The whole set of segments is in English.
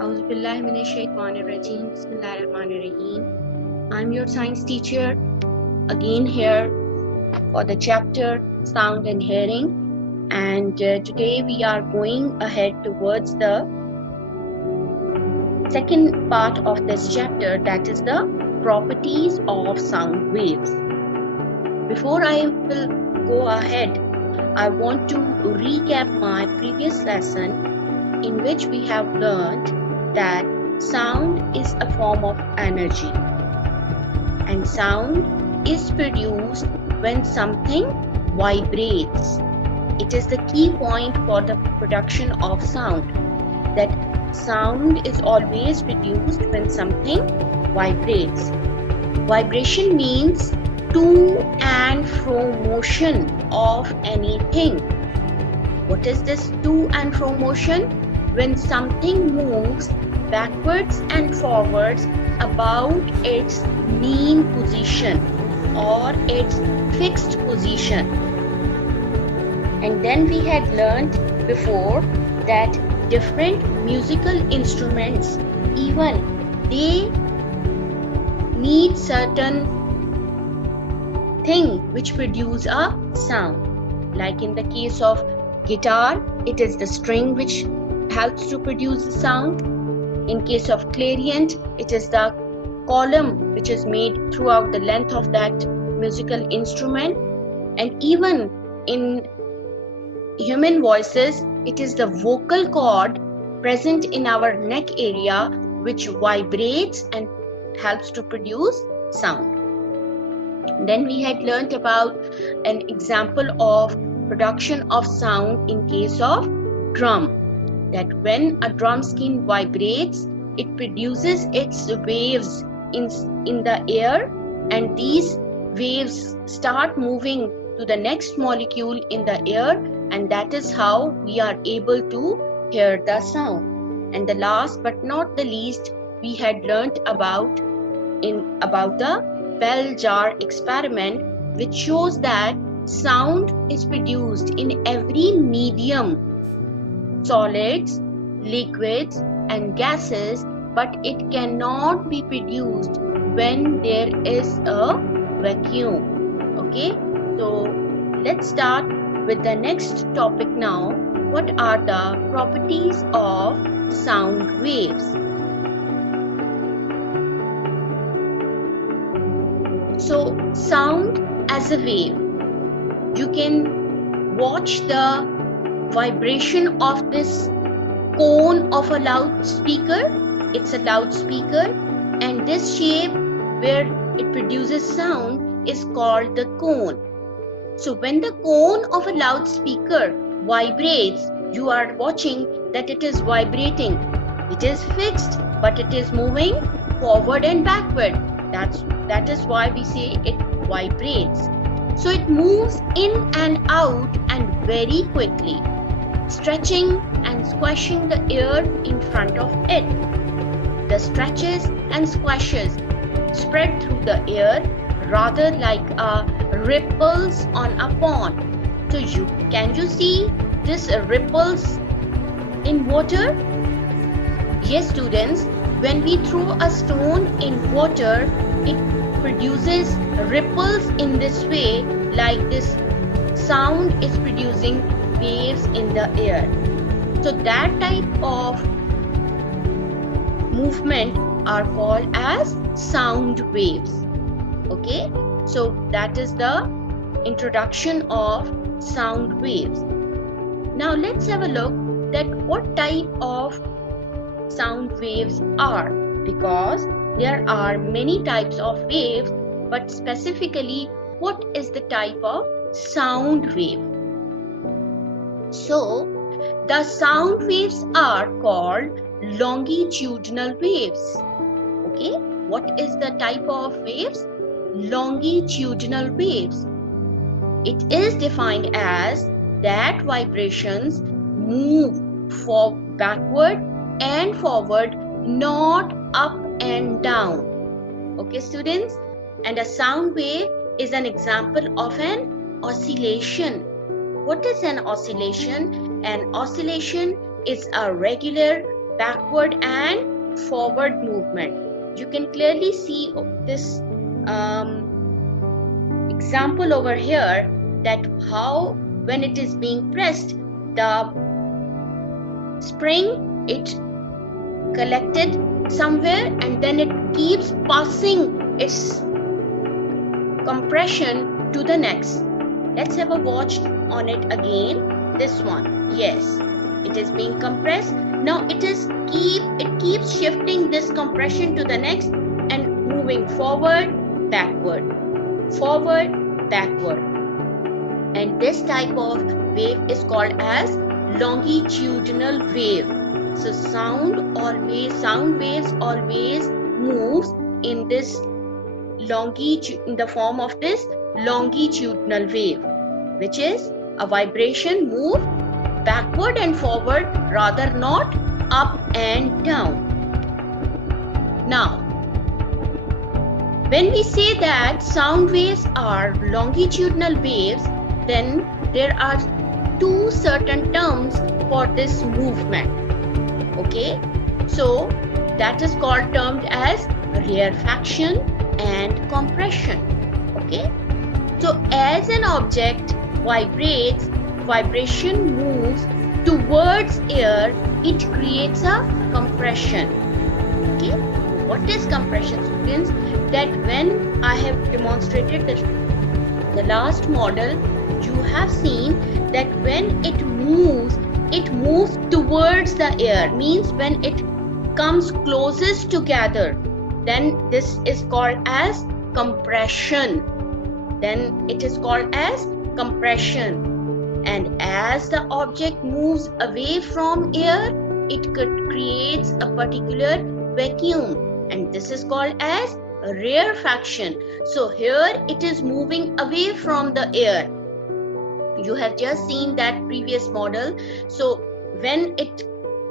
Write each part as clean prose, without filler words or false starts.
Auzubillahiminash-shaytanir-rajeem. Bismillahir-rahmanir-rahim. I'm your science teacher again here for the chapter Sound and Hearing, and today we are going ahead towards the second part of this chapter, that is the properties of sound waves. Before I will go ahead, I want to recap my previous lesson in which we have learned that sound is a form of energy, and sound is produced when something vibrates. It is the key point for the production of sound, that sound is always produced when something vibrates. Vibration means to and fro motion of anything. What is this to and fro motion? When something moves backwards and forwards about its mean position or its fixed position. And then we had learned before that different musical instruments, even they need certain thing which produce a sound. Like in the case of guitar, it is the string which helps to produce the sound. In case of clarinet, it is the column which is made throughout the length of that musical instrument. And even in human voices, it is the vocal cord present in our neck area which vibrates and helps to produce sound. Then we had learnt about an example of production of sound in case of drum, that when a drum skin vibrates, it produces its waves in the air, and these waves start moving to the next molecule in the air, and that is how we are able to hear the sound. And the last but not the least, we had learnt about the bell jar experiment, which shows that sound is produced in every medium, solids, liquids and gases, but it cannot be produced when there is a vacuum. Okay, so let's start with the next topic now. What are the properties of sound waves? So sound as a wave, you can watch the vibration of this cone of a loudspeaker. It's a loudspeaker, and this shape where it produces sound is called the cone. So when the cone of a loudspeaker vibrates, you are watching that it is vibrating. It is fixed, but it is moving forward and backward. That is why we say it vibrates. So it moves in and out and very quickly, stretching and squashing the air in front of it. The stretches and squashes spread through the air rather like ripples on a pond. So can you see these ripples in water? Yes, students, when we throw a stone in water, it produces ripples in this way, like this sound is producing waves in the air. So that type of movement are called as sound waves. Okay, so that is the introduction of sound waves. Now let's have a look that what type of sound waves are, because there are many types of waves, but specifically what is the type of sound wave? So the sound waves are called longitudinal waves. Okay, what is the type of waves? Longitudinal waves. It is defined as that vibrations move backward and forward, not up and down. Okay, students, and a sound wave is an example of an oscillation. What is an oscillation? An oscillation is a regular backward and forward movement. You can clearly see this example over here, that how when it is being pressed, the spring, it collected somewhere and then it keeps passing its compression to the next. Let's have a watch on it again. This one, yes, it is being compressed. Now it keeps shifting this compression to the next and moving forward, backward, forward, backward. And this type of wave is called as longitudinal wave. So sound waves always moves in this in the form of this longitudinal wave, which is a vibration move backward and forward, rather not up and down. Now, when we say that sound waves are longitudinal waves, then there are two certain terms for this movement. Okay, so that is termed as rarefaction and compression. Okay, so as an object vibrates, vibration moves towards air, it creates a compression. Okay, what is compression, students? That when I have demonstrated the last model, you have seen that when it moves towards the air, means when it comes closest together, then this is called as compression. Then it is called as compression. And as the object moves away from air, it creates a particular vacuum, and this is called as rarefaction. So here it is moving away from the air. You have just seen that previous model. So when it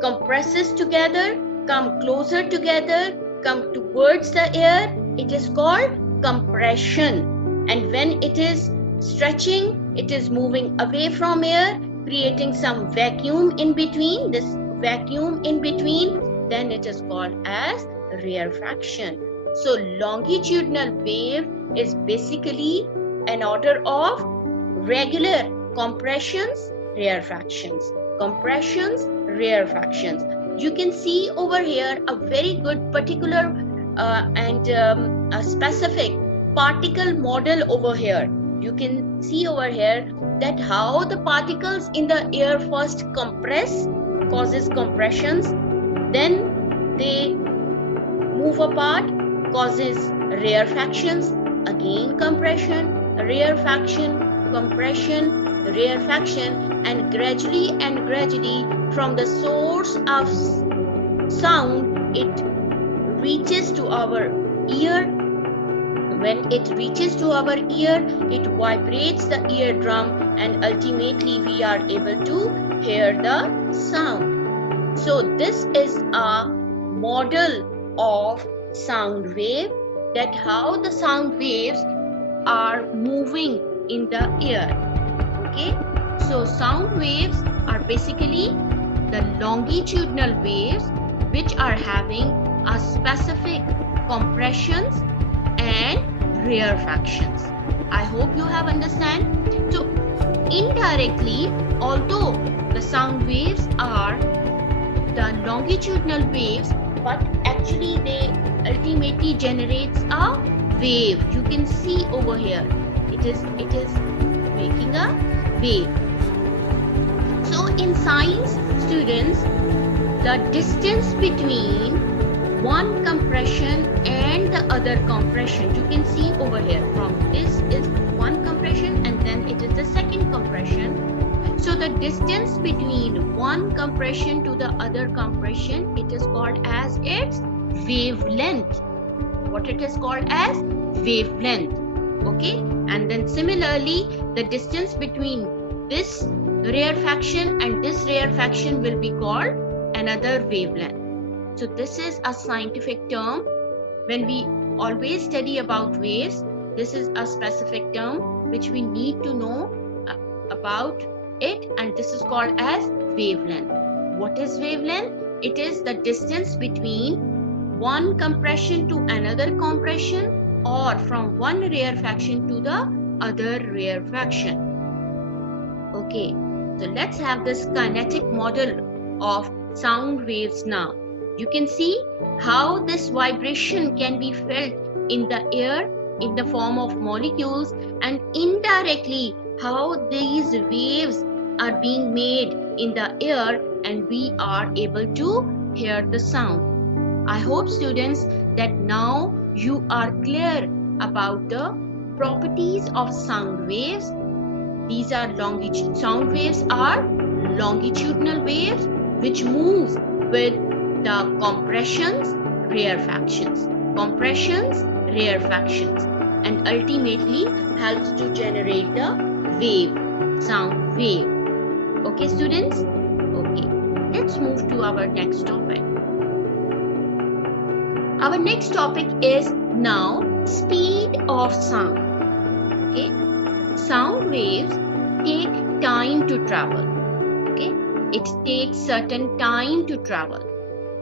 compresses together, come closer together, come towards the air, it is called compression. And when it is stretching, it is moving away from air, creating some vacuum in between, then it is called as rarefaction. So longitudinal wave is basically an order of regular compressions, rarefactions, compressions, rarefactions. You can see over here a very good particular and a specific particle model over here. You can see over here that how the particles in the air first compress, causes compressions, then they move apart, causes rarefactions, again compression, rarefaction, compression, rarefaction, and gradually from the source of sound it reaches to our ear. When it reaches to our ear, it vibrates the eardrum, and ultimately we are able to hear the sound. So this is a model of sound wave, that how the sound waves are moving in the air. Okay, so sound waves are basically the longitudinal waves which are having a specific compressions and rarefactions. I hope you have understand. So indirectly, although the sound waves are the longitudinal waves, but actually they ultimately generates a wave. You can see over here, it is making a wave. So in science, students, the distance between one compression and the other compression, you can see over here, from this is one compression and then it is the second compression. So the distance between one compression to the other compression, it is called as its wavelength. What it is called as wavelength. Okay, and then similarly the distance between this rarefaction and this rarefaction will be called another wavelength. So this is a scientific term. When we always study about waves, this is a specific term which we need to know about it, and this is called as wavelength. What is wavelength? it is the distance between one compression to another compression, or from one rarefaction to the other rarefaction. Okay, so let's have this kinetic model of sound waves now. You can see how this vibration can be felt in the air in the form of molecules, and indirectly how these waves are being made in the air and we are able to hear the sound. I hope students that now you are clear about the properties of sound waves. These are sound waves are longitudinal waves which moves with the compressions, rarefactions, and ultimately helps to generate the wave, sound wave. Okay, students? Okay, let's move to our next topic. Our next topic is now speed of sound. Okay, sound waves take time to travel. Okay, it takes certain time to travel.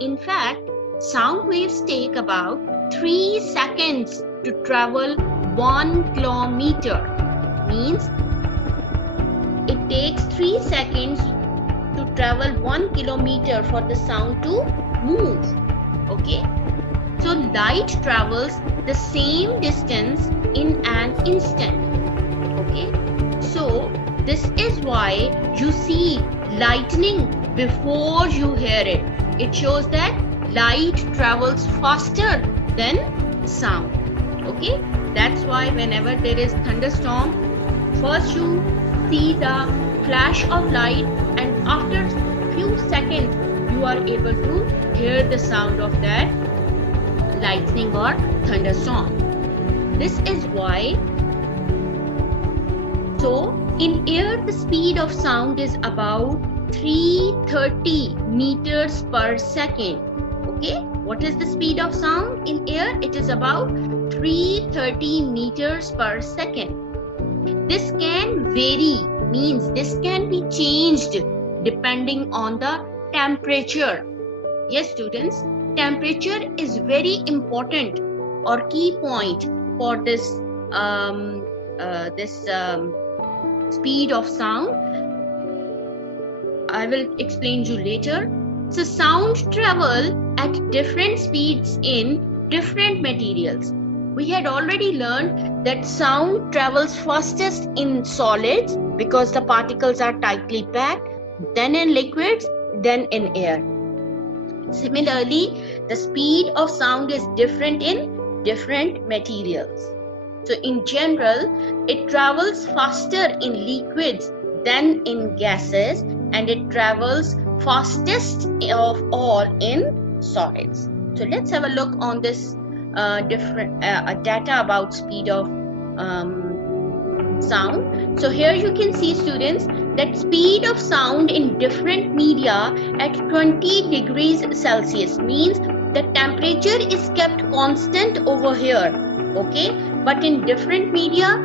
In fact, sound waves take about 3 seconds to travel 1 kilometer. Means it takes 3 seconds to travel 1 kilometer for the sound to move. Okay, so light travels the same distance in an instant. Okay, so this is why you see lightning before you hear it. It shows that light travels faster than sound. Okay, that's why whenever there is thunderstorm, first you see the flash of light, and after few seconds you are able to hear the sound of that lightning or thunderstorm. This is why. So in air the speed of sound is about 330 meters per second. Okay, what is the speed of sound in air? It is about 330 meters per second. This can vary, means this can be changed depending on the temperature. Yes, students, temperature is very important or key point for this speed of sound. I will explain you later. So sound travel at different speeds in different materials. We had already learned that sound travels fastest in solids because the particles are tightly packed, then in liquids, then in air. Similarly, the speed of sound is different in different materials. So in general, it travels faster in liquids than in gases, and it travels fastest of all in solids. So let's have a look on this different data about speed of sound. So here you can see, students, that speed of sound in different media at 20 degrees Celsius means the temperature is kept constant over here. Okay, but in different media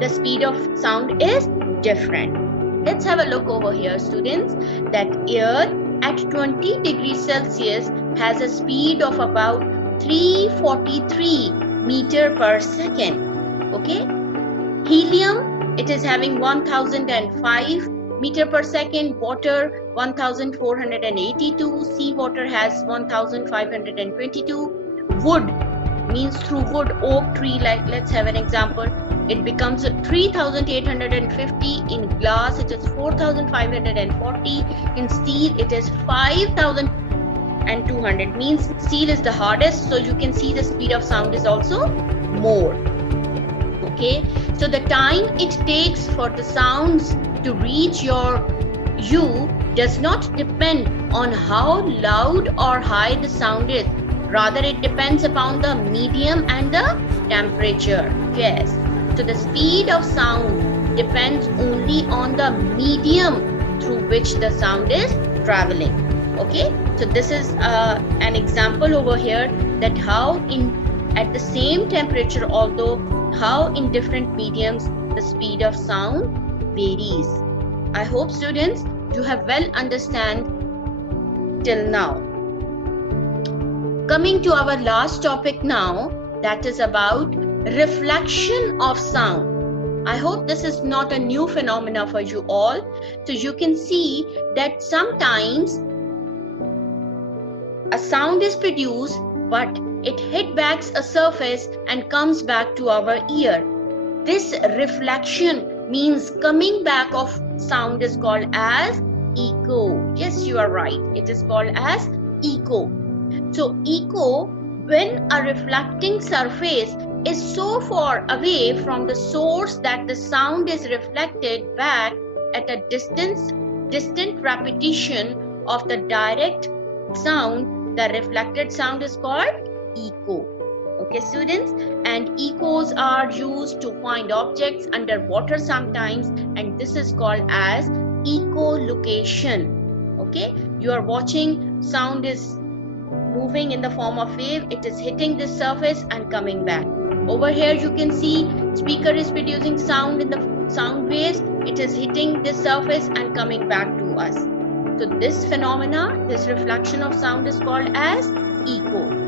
the speed of sound is different. Let's have a look over here, students, that air at 20 degrees Celsius has a speed of about 343 meter per second. Okay, helium, it is having 1005 meter per second, water 1482, seawater has 1522, wood, means through wood, oak tree, like let's have an example, it becomes 3850, in glass it is 4540, in steel it is 5200, means steel is the hardest, so you can see the speed of sound is also more. Okay, so the time it takes for the sounds to reach you does not depend on how loud or high the sound is, rather it depends upon the medium and the temperature. Yes, so the speed of sound depends only on the medium through which the sound is traveling. Okay, so this is an example over here that how at the same temperature, although how in different mediums the speed of sound varies. I hope, students, you have well understand till now. Coming to our last topic now, that is about reflection of sound. I hope this is not a new phenomena for you all. So you can see that sometimes a sound is produced, but it hit back a surface and comes back to our ear. This reflection means coming back of sound is called as echo. Yes, you are right. It is called as echo. So echo, when a reflecting surface is so far away from the source that the sound is reflected back at a distant repetition of the direct sound, the reflected sound is called echo. Okay, students, and echoes are used to find objects underwater sometimes, and this is called as echolocation. Okay, you are watching, sound is moving in the form of wave, it is hitting this surface and coming back. Over here you can see speaker is producing sound in the sound waves, it is hitting this surface and coming back to us. So this phenomena, this reflection of sound is called as echo.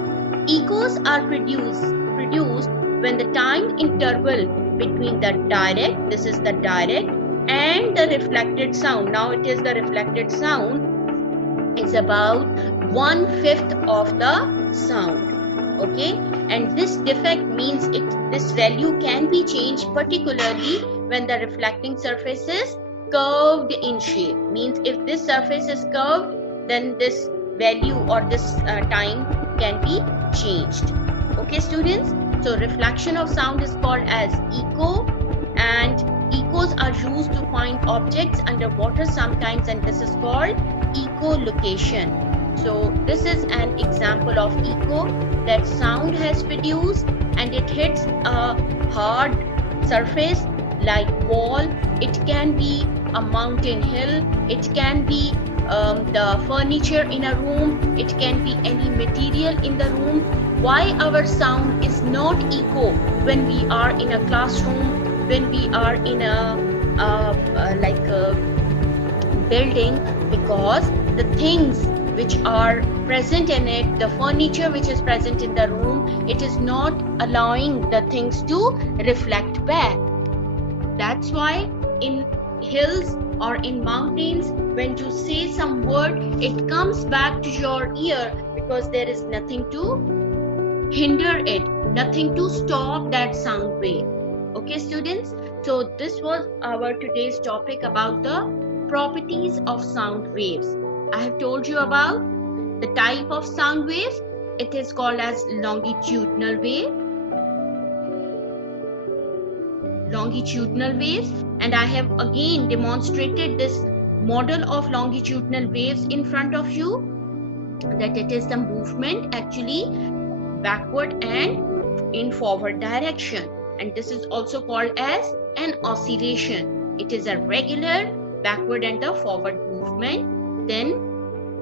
Echoes are produced when the time interval between the direct, this is the direct, and the reflected sound, now it is the reflected sound, is about 1/5 of the sound. Okay, and this defect means this value can be changed, particularly when the reflecting surface is curved in shape. Means if this surface is curved, then this value or this time can be changed. Okay, students, so reflection of sound is called as echo, and echoes are used to find objects underwater sometimes, and this is called echolocation. So this is an example of echo, that sound has produced and it hits a hard surface like wall, it can be a mountain hill, it can be the furniture in a room, it can be any material in the room. Why our sound is not echo when we are in a classroom, when we are in a building? Because the things which are present in it, the furniture which is present in the room, it is not allowing the things to reflect back. That's why in hills or in mountains, when you say some word, it comes back to your ear because there is nothing to hinder it, nothing to stop that sound wave. Okay, students, so this was our today's topic about the properties of sound waves. I have told you about the type of sound waves. It is called as longitudinal wave, and I have again demonstrated this model of longitudinal waves in front of you, that it is the movement actually backward and in forward direction, and this is also called as an oscillation. It is a regular backward and the forward movement. Then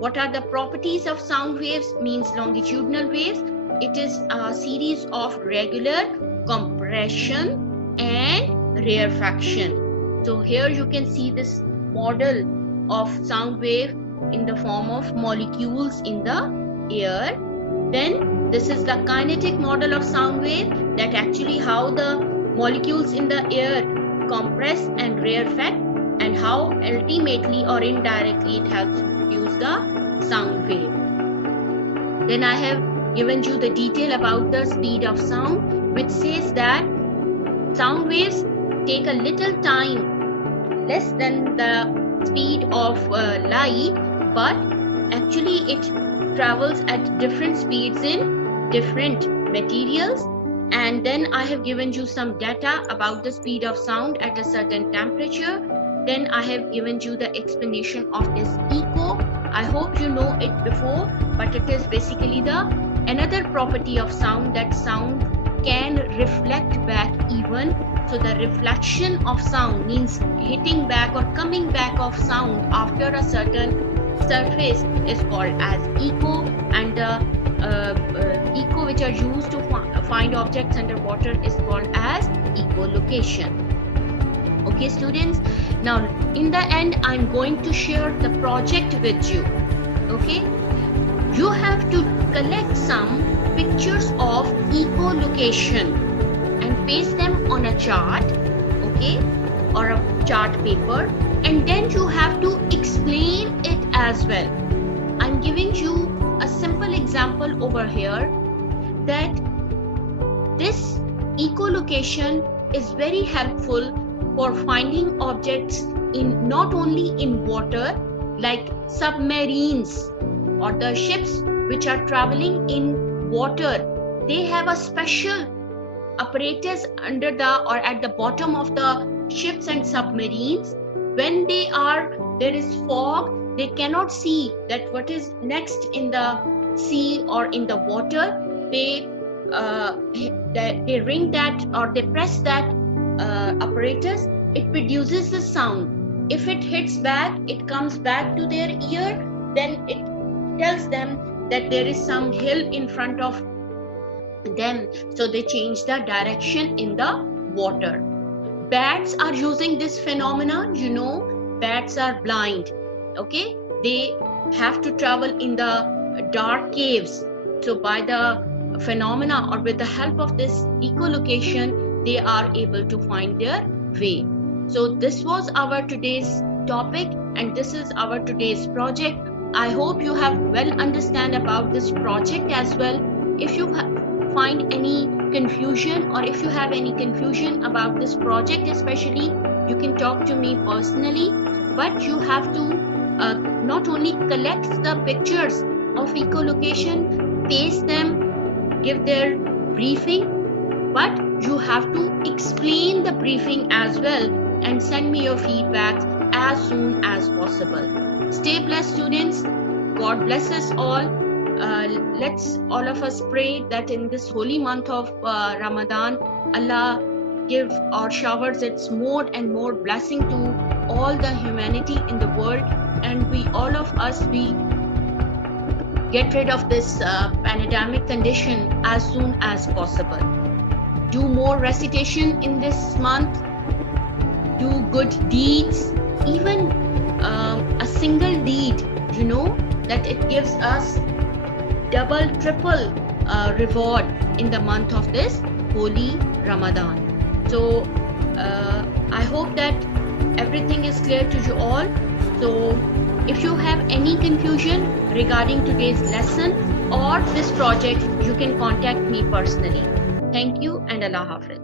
what are the properties of sound waves? Means longitudinal waves, it is a series of regular compression and rarefaction. So here you can see this model of sound wave in the form of molecules in the air. Then this is the kinetic model of sound wave, that actually how the molecules in the air compress and rarefact, and how ultimately or indirectly it helps produce the sound wave. Then I have given you the detail about the speed of sound, which says that sound waves take a little time, less than the speed of light, but actually it travels at different speeds in different materials. And then I have given you some data about the speed of sound at a certain temperature. Then I have given you the explanation of this echo. I hope you know it before, but it is basically the another property of sound, that sound can reflect back even. So the reflection of sound means hitting back or coming back of sound after a certain surface is called as echo, and the echo which are used to find objects underwater is called as echolocation. Okay, students, now in the end I'm going to share the project with you. Okay, you have to collect some pictures of echolocation and paste them on a chart, okay, or a chart paper, and then you have to explain it as well. I'm giving you a simple example over here that this echolocation is very helpful for finding objects in not only in water, like submarines or the ships which are traveling in water. They have a special apparatus under the or at the bottom of the ships and submarines. When there is fog, they cannot see that what is next in the sea or in the water. They ring that or they press that apparatus. It produces the sound. If it hits back, it comes back to their ear, then it tells them that there is some hill in front of them, so they change the direction in the water. Bats are using this phenomenon. You know, bats are blind, okay? They have to travel in the dark caves. So by the phenomena or with the help of this echolocation, they are able to find their way. So this was our today's topic, and this is our today's project. I hope you have well understand about this project as well. If you find any confusion or if you have any confusion about this project especially, you can talk to me personally. But you have to not only collect the pictures of echolocation, paste them, give their briefing, but you have to explain the briefing as well and send me your feedback as soon as possible. Stay blessed, students. God bless us all. Let's all of us pray that in this holy month of Ramadan, Allah give or showers its more and more blessing to all the humanity in the world, and we all of us get rid of this pandemic condition as soon as possible. Do more recitation in this month. Do good deeds. Even a single deed, you know, that it gives us double, triple reward in the month of this holy Ramadan. So I hope that everything is clear to you all. So if you have any confusion regarding today's lesson or this project, you can contact me personally. Thank you and Allah Hafiz.